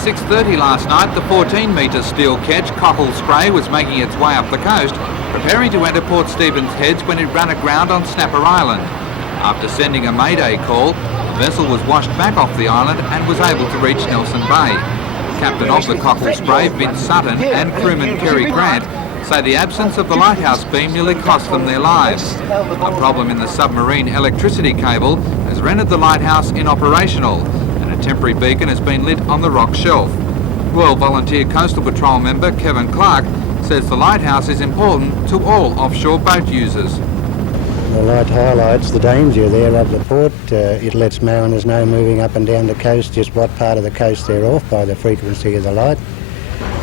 6:30 last night, the 14-metre steel ketch Cockle Spray was making its way up the coast, preparing to enter Port Stephens Heads when it ran aground on Snapper Island. After sending a mayday call, the vessel was washed back off the island and was able to reach Nelson Bay. Captain of the Cockle Spray, Vince Sutton, and crewman Kerry Grant say the absence of the lighthouse beam nearly cost them their lives. A problem in the submarine electricity cable has rendered the lighthouse inoperational, and a temporary beacon has been lit on the rock shelf. Royal Volunteer Coastal Patrol member Kevin Clark says the lighthouse is important to all offshore boat users. The light highlights the danger there of the port. It lets mariners know moving up and down the coast just what part of the coast they're off by the frequency of the light.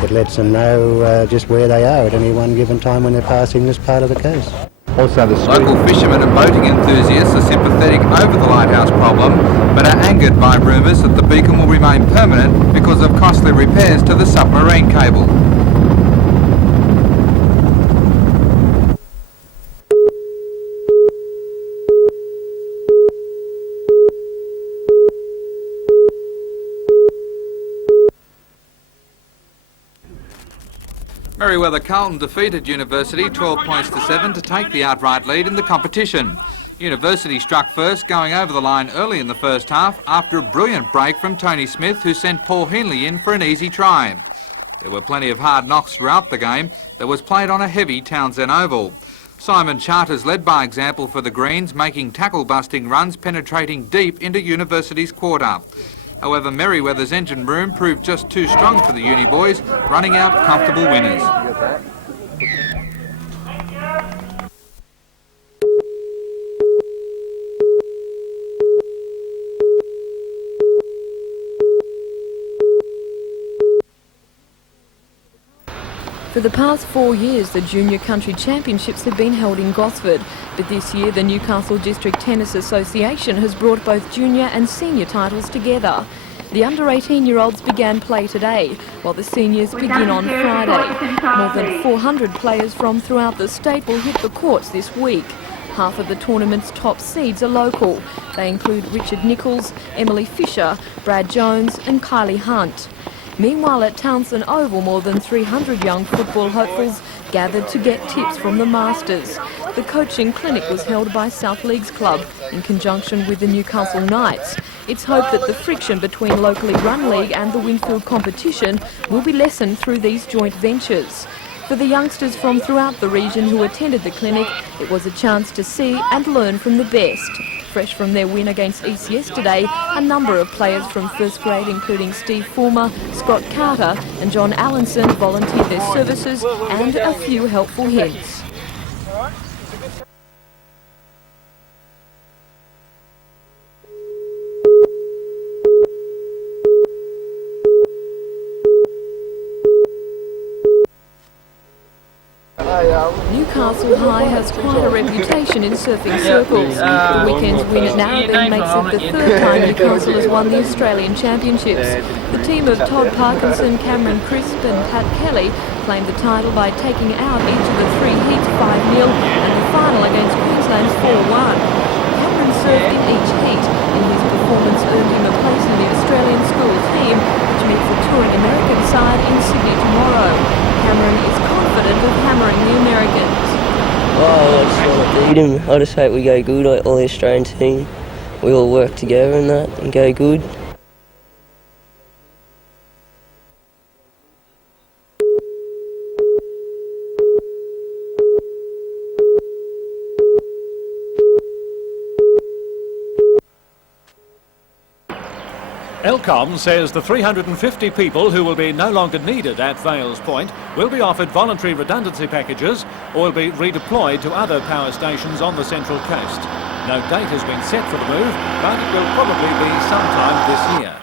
It lets them know just where they are at any one given time when they're passing this part of the coast. Also, the local fishermen and boating enthusiasts are sympathetic over the lighthouse problem, but are angered by rumours that the beacon will remain permanent because of costly repairs to the submarine cable. Merewether Carlton defeated University 12 points to 7 to take the outright lead in the competition. University struck first, going over the line early in the first half after a brilliant break from Tony Smith, who sent Paul Henley in for an easy try. There were plenty of hard knocks throughout the game that was played on a heavy Townsend oval. Simon Charters led by example for the Greens, making tackle-busting runs penetrating deep into University's quarter. However, Merewether's engine room proved just too strong for the Uni boys, running out comfortable winners. For the past 4 years, the Junior Country Championships have been held in Gosford, but this year the Newcastle District Tennis Association has brought both junior and senior titles together. The under-18-year-olds began play today, while the seniors begin on Friday. More than 400 players from throughout the state will hit the courts this week. Half of the tournament's top seeds are local. They include Richard Nichols, Emily Fisher, Brad Jones and Kylie Hunt. Meanwhile, at Townsend Oval, more than 300 young football hopefuls gathered to get tips from the Masters. The coaching clinic was held by South Leagues Club in conjunction with the Newcastle Knights. It's hoped that the friction between locally run league and the Winfield competition will be lessened through these joint ventures. For the youngsters from throughout the region who attended the clinic, it was a chance to see and learn from the best. Fresh from their win against East yesterday, a number of players from first grade, including Steve Fulmer, Scott Carter and John Allenson, volunteered their services and a few helpful hints. Newcastle High has quite a reputation in surfing circles. The weekend's win at Narrabeen makes it the third time Newcastle has won the Australian Championships. The team of Todd Parkinson, Cameron Crisp and Pat Kelly claimed the title by taking out each of the three heats 5-0 and the final against Queensland 4-1. Cameron surfed in each heat, and his performance earned him a place in the Australian school team, which meets the touring American side in Sydney tomorrow. Cameron is confident of hammering the Americans. Oh, I just want to beat him. I just hope we go good, like all the Australian team. We all work together and that and go good. Elcom says the 350 people who will be no longer needed at Vales Point will be offered voluntary redundancy packages or will be redeployed to other power stations on the Central Coast. No date has been set for the move, but it will probably be sometime this year.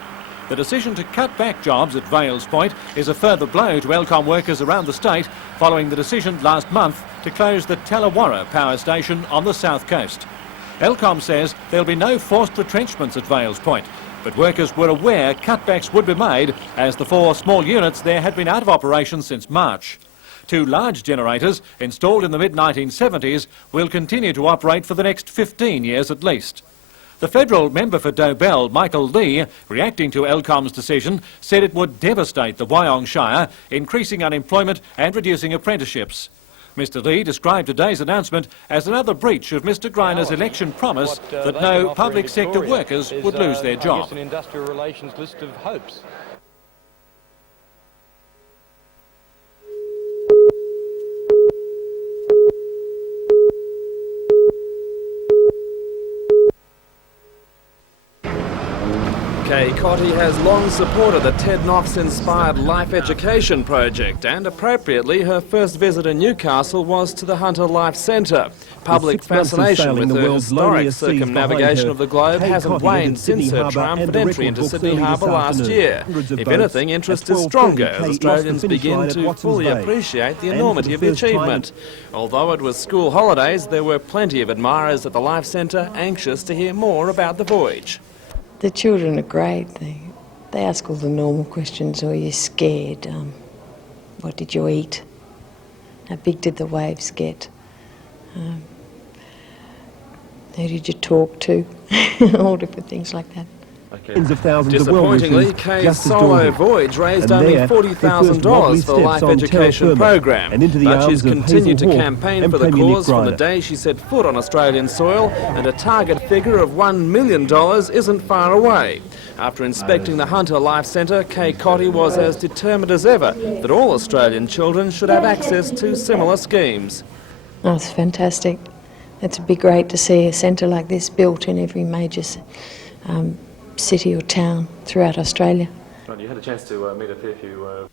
The decision to cut back jobs at Vales Point is a further blow to Elcom workers around the state following the decision last month to close the Tallawarra power station on the south coast. Elcom says there'll be no forced retrenchments at Vales Point, but workers were aware cutbacks would be made as the 4 small units there had been out of operation since March. 2 large generators, installed in the mid-1970s, will continue to operate for the next 15 years at least. The federal member for Dobell, Michael Lee, reacting to LCOM's decision, said it would devastate the Wyong Shire, increasing unemployment and reducing apprenticeships. Mr Lee described today's announcement as another breach of Mr Greiner's election promise that no public sector workers would lose their job. An industrial relations list of hopes. Cottee has long supported the Ted Knox-inspired Life Education project, and appropriately her first visit in Newcastle was to the Hunter Life Centre. Public fascination with her historic circumnavigation of the globe hasn't waned since her triumphant entry into Sydney Harbour last year. If anything, interest is stronger as Australians begin to fully appreciate the enormity of the achievement. Although it was school holidays, there were plenty of admirers at the Life Centre anxious to hear more about the voyage. The children are great. They ask all the normal questions. Are you scared? What did you eat? How big did the waves get? Who did you talk to? All different things like that. Disappointingly, Kay's solo voyage raised only $40,000 for the Life Education program, but she's continued to campaign for the cause from the day she set foot on Australian soil, and a target figure of $1 million isn't far away. After inspecting the Hunter Life Centre, Kay Cottee was as determined as ever that all Australian children should have access to similar schemes. Oh, it's fantastic. It'd be great to see a centre like this built in every major city or town throughout Australia. You had a chance to meet a fair few...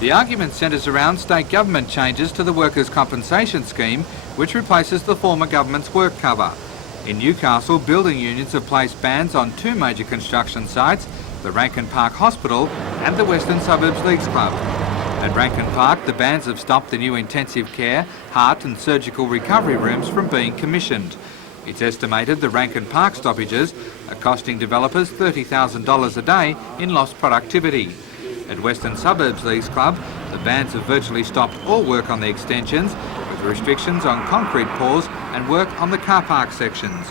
The argument centres around state government changes to the workers' compensation scheme, which replaces the former government's work cover. In Newcastle, building unions have placed bans on two major construction sites, the Rankin Park Hospital and the Western Suburbs Leagues Club. At Rankin Park, the bans have stopped the new intensive care, heart and surgical recovery rooms from being commissioned. It's estimated the Rankin Park stoppages are costing developers $30,000 a day in lost productivity. At Western Suburbs Leagues Club, the bans have virtually stopped all work on the extensions, with restrictions on concrete pours and work on the car park sections.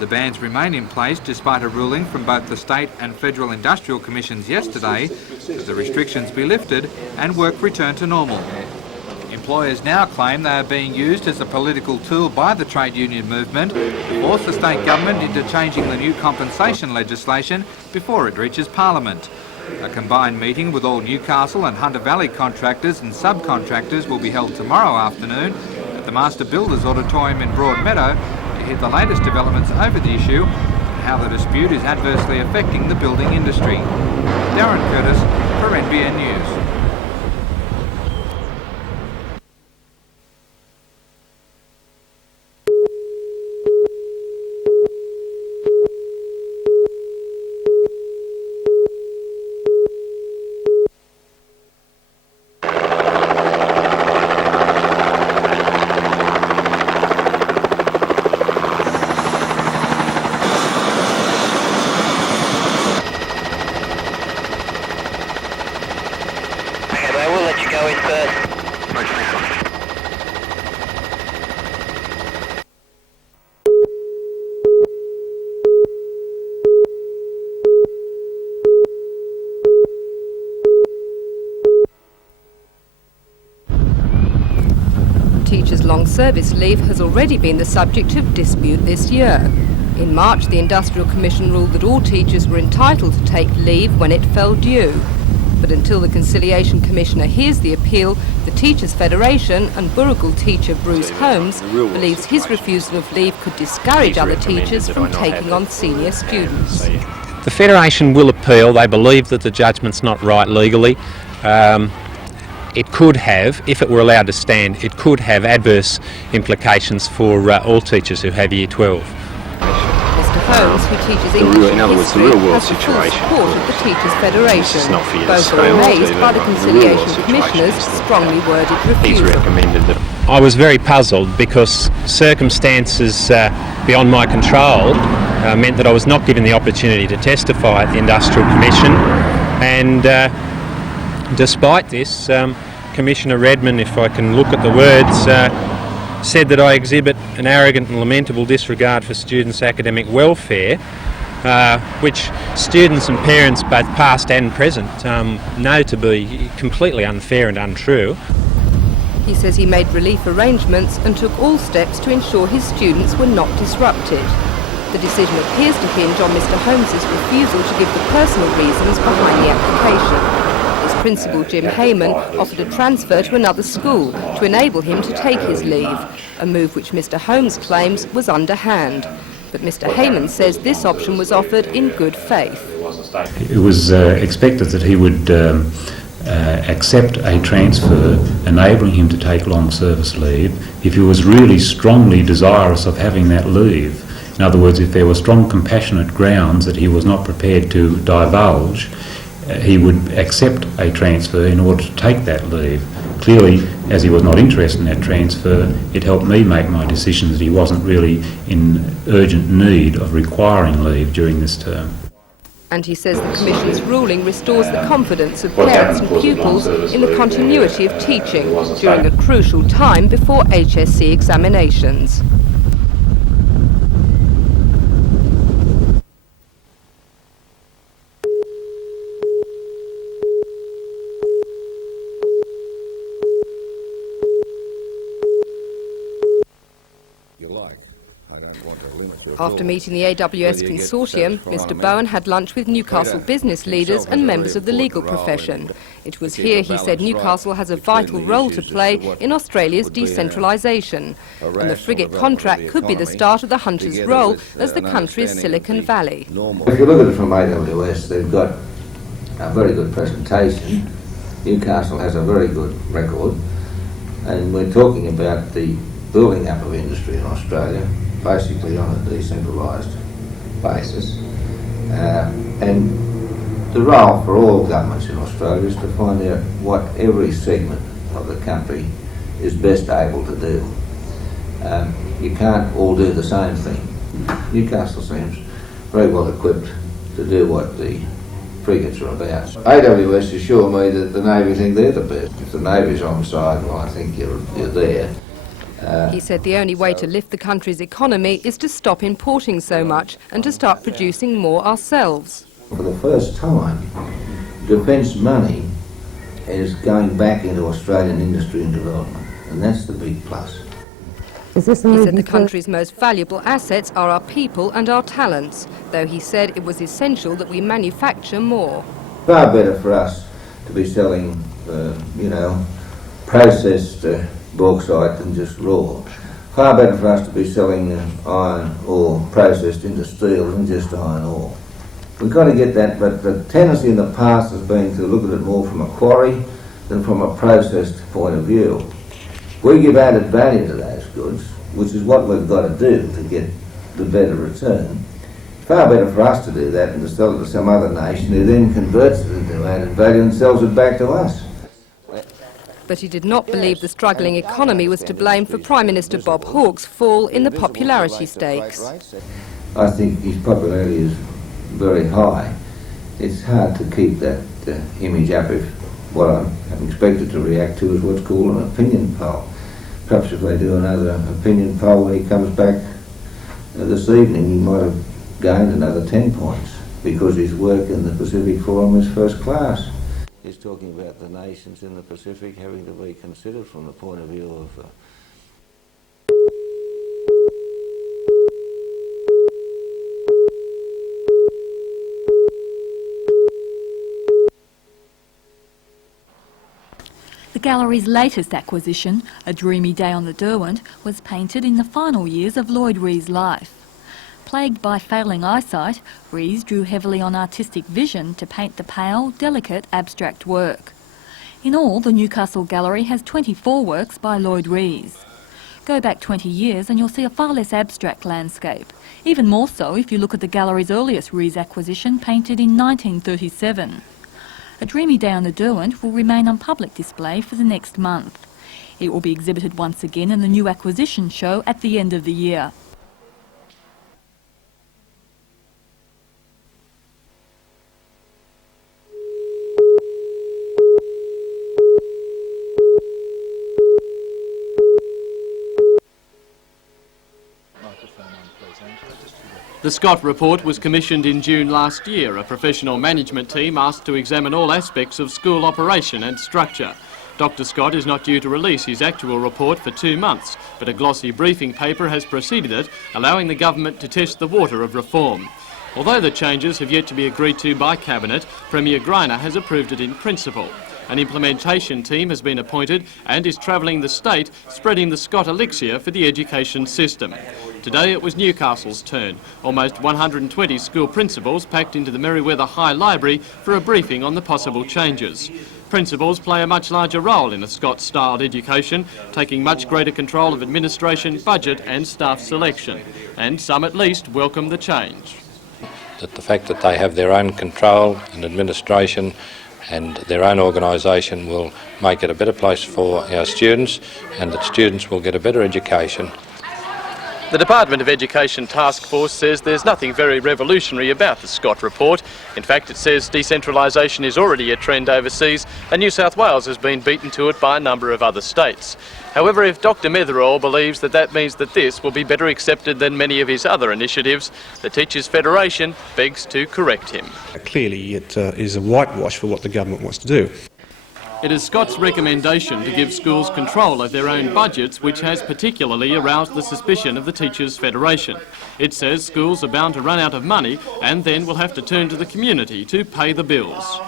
The bans remain in place despite a ruling from both the state and federal industrial commissions yesterday that the restrictions be lifted and work return to normal. Employers now claim they are being used as a political tool by the trade union movement to force the state government into changing the new compensation legislation before it reaches Parliament. A combined meeting with all Newcastle and Hunter Valley contractors and subcontractors will be held tomorrow afternoon at the Master Builders Auditorium in Broadmeadow to hear the latest developments over the issue and how the dispute is adversely affecting the building industry. Darren Curtis for NBN News. Teachers' long service leave has already been the subject of dispute this year. In March, the Industrial Commission ruled that all teachers were entitled to take leave when it fell due. But until the Conciliation Commissioner hears the appeal, the Teachers' Federation and Burrigal teacher Bruce Holmes believes his refusal of leave could discourage other teachers from taking on senior students. The Federation will appeal. They believe that the judgment's not right legally. It could have, if it were allowed to stand, it could have adverse implications for all teachers who have Year 12. Mr Holmes, who teaches English and history, has the full support of the Teachers' Federation. Both are amazed by the Conciliation Commissioner's strongly worded refusal. I was very puzzled because circumstances beyond my control meant that I was not given the opportunity to testify at the Industrial Commission, and despite this, Commissioner Redman, if I can look at the words, said that I exhibit an arrogant and lamentable disregard for students' academic welfare, which students and parents, both past and present, know to be completely unfair and untrue. He says he made relief arrangements and took all steps to ensure his students were not disrupted. The decision appears to hinge on Mr Holmes's refusal to give the personal reasons behind the application. His principal, Jim Hayman, offered a transfer to another school to enable him to take his leave, a move which Mr Holmes claims was underhand. But Mr Hayman says this option was offered in good faith. It was expected that he would accept a transfer enabling him to take long service leave if he was really strongly desirous of having that leave. In other words, if there were strong compassionate grounds that he was not prepared to divulge, he would accept a transfer in order to take that leave. Clearly, as he was not interested in that transfer, it helped me make my decision that he wasn't really in urgent need of requiring leave during this term. And he says the Commission's ruling restores the confidence of parents and pupils in the continuity of teaching during a crucial time before HSC examinations. After meeting the AWS consortium, Mr Bowen had lunch with Newcastle business leaders and members of the legal profession. It was here, he said, Newcastle has a vital role to play in Australia's decentralisation, and the Frigate contract could be the start of the Hunters' role as the country's Silicon Valley. If you look at it from AWS, they've got a very good presentation. Newcastle has a very good record, and we're talking about the building up of industry in Australia, basically on a decentralised basis. And the role for all governments in Australia is to find out what every segment of the country is best able to do. You can't all do the same thing. Newcastle seems very well equipped to do what the frigates are about. AWS assure me that the Navy think they're the best. If the Navy's on side, well, I think you're there. He said the only way to lift the country's economy is to stop importing so much and to start producing more ourselves. For the first time, defence money is going back into Australian industry and development, and that's the big plus. He said the country's most valuable assets are our people and our talents, though he said it was essential that we manufacture more. Far better for us to be selling, processed bauxite than just raw. Far better for us to be selling iron ore processed into steel than just iron ore. We've got to get that, but the tendency in the past has been to look at it more from a quarry than from a processed point of view. We give added value to those goods, which is what we've got to do to get the better return. Far better for us to do that than to sell it to some other nation who then converts it into added value and sells it back to us. But he did not believe the struggling economy was to blame for Prime Minister Bob Hawke's fall in the popularity stakes. I think his popularity is very high. It's hard to keep that image up if what I'm expected to react to is what's called an opinion poll. Perhaps if they do another opinion poll when he comes back this evening, he might have gained another 10 points because his work in the Pacific Forum is first class. He's talking about the nations in the Pacific having to be considered from the point of view of The gallery's latest acquisition, A Dreamy Day on the Derwent, was painted in the final years of Lloyd Rees' life. Plagued by failing eyesight, Rees drew heavily on artistic vision to paint the pale, delicate, abstract work. In all, the Newcastle Gallery has 24 works by Lloyd Rees. Go back 20 years and you'll see a far less abstract landscape, even more so if you look at the gallery's earliest Rees acquisition painted in 1937. A Dreamy Day on the Derwent will remain on public display for the next month. It will be exhibited once again in the new acquisition show at the end of the year. The Scott report was commissioned in June last year, a professional management team asked to examine all aspects of school operation and structure. Dr Scott is not due to release his actual report for 2 months, but a glossy briefing paper has preceded it, allowing the government to test the water of reform. Although the changes have yet to be agreed to by Cabinet, Premier Greiner has approved it in principle. An implementation team has been appointed and is travelling the state, spreading the Scott elixir for the education system. Today it was Newcastle's turn. Almost 120 school principals packed into the Merewether High Library for a briefing on the possible changes. Principals play a much larger role in a Scott-styled education, taking much greater control of administration, budget and staff selection. And some at least welcome the change. That the fact that they have their own control and administration and their own organisation will make it a better place for our students, and that students will get a better education. The Department of Education Task Force says there's nothing very revolutionary about the Scott report. In fact, it says decentralisation is already a trend overseas, and New South Wales has been beaten to it by a number of other states. However, if Dr Metherall believes that means that this will be better accepted than many of his other initiatives, the Teachers Federation begs to correct him. Clearly it is a whitewash for what the government wants to do. It is Scott's recommendation to give schools control of their own budgets which has particularly aroused the suspicion of the Teachers Federation. It says schools are bound to run out of money and then will have to turn to the community to pay the bills.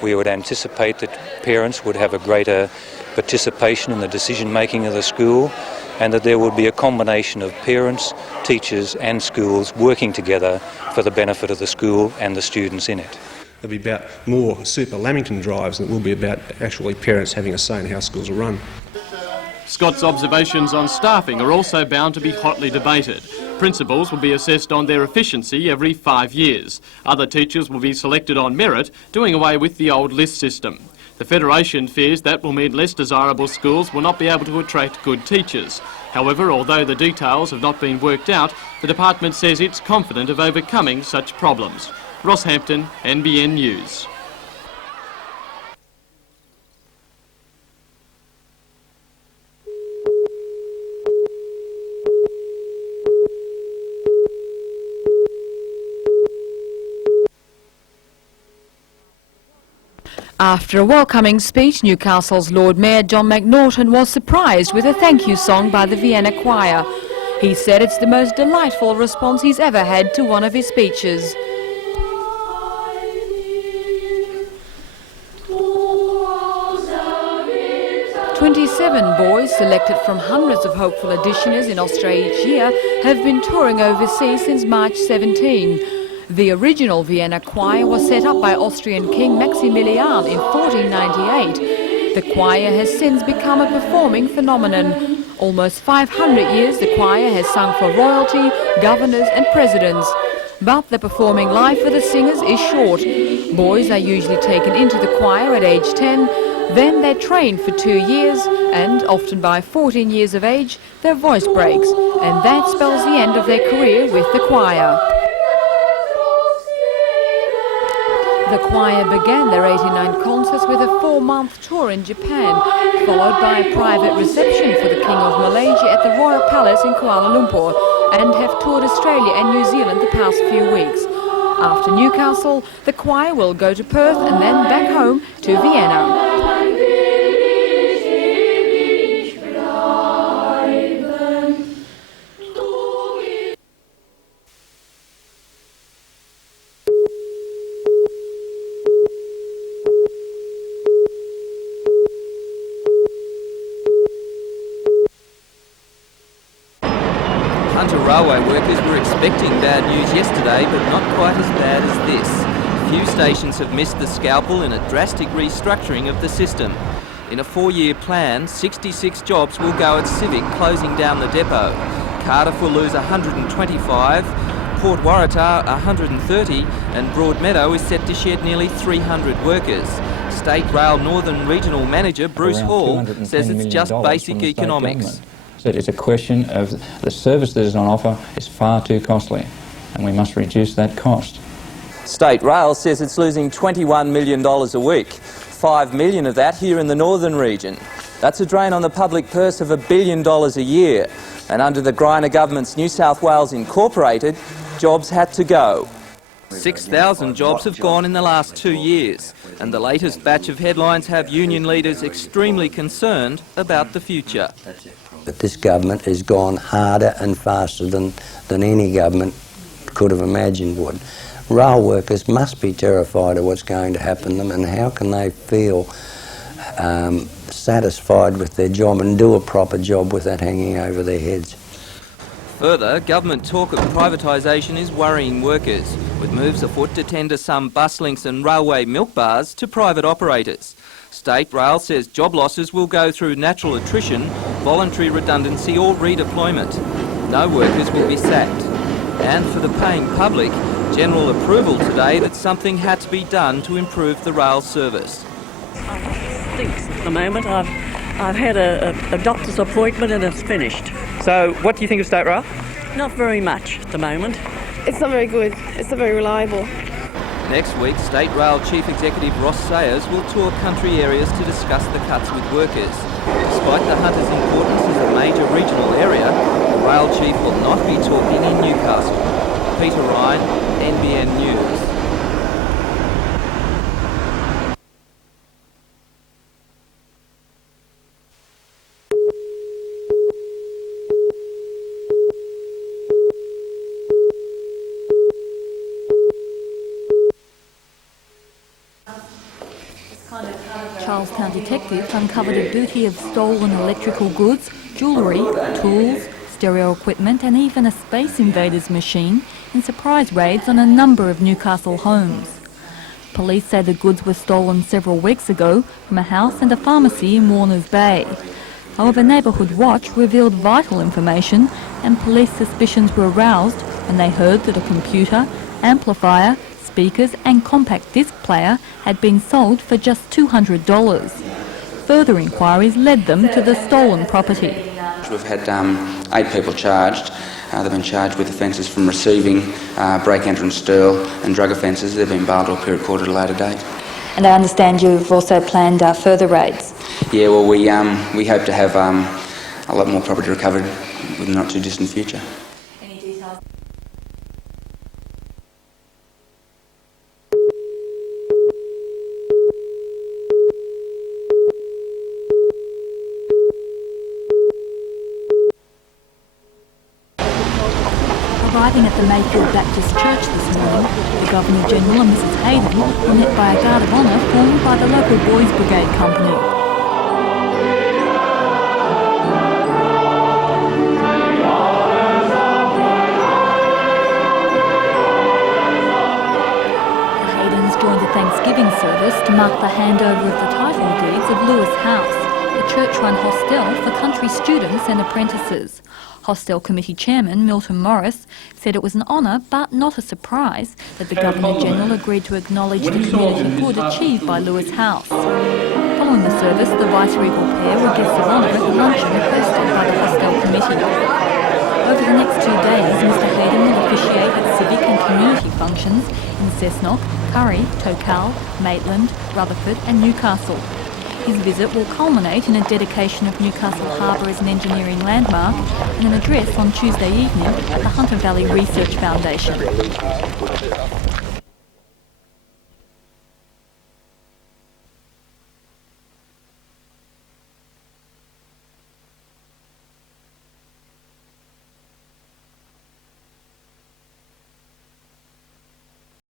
We would anticipate that parents would have a greater participation in the decision making of the school, and that there would be a combination of parents, teachers and schools working together for the benefit of the school and the students in it. It'll be about more super Lamington drives than it will be about actually parents having a say in how schools are run. Scott's observations on staffing are also bound to be hotly debated. Principals will be assessed on their efficiency every 5 years. Other teachers will be selected on merit, doing away with the old list system. The Federation fears that will mean less desirable schools will not be able to attract good teachers. However, although the details have not been worked out, the department says it's confident of overcoming such problems. Rosshampton, NBN News. After a welcoming speech, Newcastle's Lord Mayor John McNaughton was surprised with a thank you song by the Vienna Choir. He said it's the most delightful response he's ever had to one of his speeches. 27 boys, selected from hundreds of hopeful auditioners in Australia each year, have been touring overseas since March 17. The original Vienna choir was set up by Austrian King Maximilian in 1498. The choir has since become a performing phenomenon. Almost 500 years the choir has sung for royalty, governors and presidents. But the performing life for the singers is short. Boys are usually taken into the choir at age 10, then they're trained for 2 years, and often by 14 years of age, their voice breaks, and that spells the end of their career with the choir. The choir began their 89 concerts with a 4-month tour in Japan, followed by a private reception for the King of Malaysia at the Royal Palace in Kuala Lumpur, and have toured Australia and New Zealand the past few weeks. After Newcastle, the choir will go to Perth and then back home to Vienna. Railway workers were expecting bad news yesterday, but not quite as bad as this. Few stations have missed the scalpel in a drastic restructuring of the system. In a 4-year plan, 66 jobs will go at Civic, closing down the depot. Cardiff will lose 125, Port Waratah 130, and Broadmeadow is set to shed nearly 300 workers. State Rail Northern Regional Manager Bruce Hall says it's just basic economics. It's a question of the service that is on offer is far too costly, and we must reduce that cost. State Rail says it's losing $21 million a week, $5 million of that here in the northern region. That's a drain on the public purse of $1 billion a year. And under the Greiner government's New South Wales Incorporated, jobs had to go. 6,000 jobs have gone in the last 2 years, and the latest batch of headlines have union leaders extremely concerned about the future. But this government has gone harder and faster than any government could have imagined would. Rail workers must be terrified of what's going to happen to them, and how can they feel satisfied with their job and do a proper job with that hanging over their heads. Further, government talk of privatisation is worrying workers, with moves afoot to tender some bus links and railway milk bars to private operators. State Rail says job losses will go through natural attrition, voluntary redundancy or redeployment. No workers will be sacked. And for the paying public, general approval today that something had to be done to improve the rail service. At the moment I've had a doctor's appointment and it's finished. So what do you think of State Rail? Not very much at the moment. It's not very good. It's not very reliable. Next week, State Rail Chief Executive Ross Sayers will tour country areas to discuss the cuts with workers. Despite the Hunter's importance as a major regional area, the Rail Chief will not be talking in Newcastle. Peter Ryan, NBN News. Charlestown detectives uncovered a booty of stolen electrical goods, jewellery, tools, stereo equipment and even a Space Invaders machine in surprise raids on a number of Newcastle homes. Police say the goods were stolen several weeks ago from a house and a pharmacy in Warners Bay. However, Neighbourhood Watch revealed vital information and police suspicions were aroused when they heard that a computer, amplifier, speakers and compact disc player had been sold for just $200. Further inquiries led them to the stolen property. We've had 8 people charged. They've been charged with offences from receiving, break, enter and steal and drug offences. They've been bailed or appear at court at a later date. And I understand you've also planned further raids? Yeah, well we hope to have a lot more property recovered within the not too distant future. Arriving at the Mayfield Baptist Church this morning, the Governor-General and Mrs Hayden were met by a guard of honour formed by the local Boys Brigade Company. The Haydens joined the Thanksgiving service to mark the handover of the title deeds of Lewis House, a church-run hostel for country students and apprentices. Hostel Committee Chairman Milton Morris said it was an honour but not a surprise that the Governor-General agreed to acknowledge the community good achieved by Lewis House. Following the service, the Vice-Regal pair were guests of honour at the luncheon hosted by the Hostel Committee. Over the next 2 days, Mr Hayden will officiate at civic and community functions in Cessnock, Currie, Tokal, Maitland, Rutherford and Newcastle. His visit will culminate in a dedication of Newcastle Harbour as an engineering landmark and an address on Tuesday evening at the Hunter Valley Research Foundation.